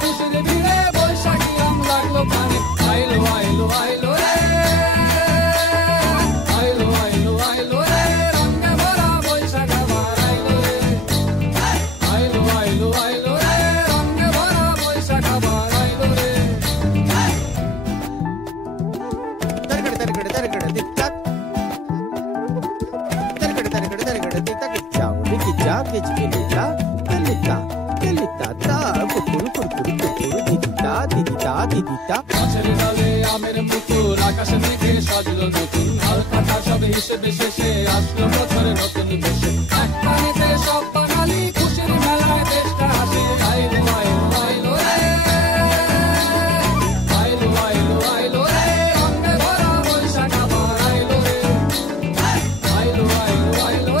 খুশির ভিড়ে বৈশাখী রং লাগলো প্রাণে। আইলো আইলো আইলো রে, আইলো আইলো আইলো রে, রঙে ভরা বৈশাখ আবার আইলো রে। আইলো আইলো আইলো রে, রঙে ভরা বৈশাখ আবার আইলো রে। গাছের ডালে আমের পুকুর, আকাশে মেঘে সাজলো নতুন, হালকা সব হিসেবে শেষে আসলো বছরের নতুন বেশে। এক পানিতে সব বাঙালি খুশির মেলায় দেশটা হাসে। আইলো আইলো আইলো রে, আইলো আইলো আইলো রে, রঙে ভরা বৈশাখ আবার আইলো রে। আইলো আইলো আইলো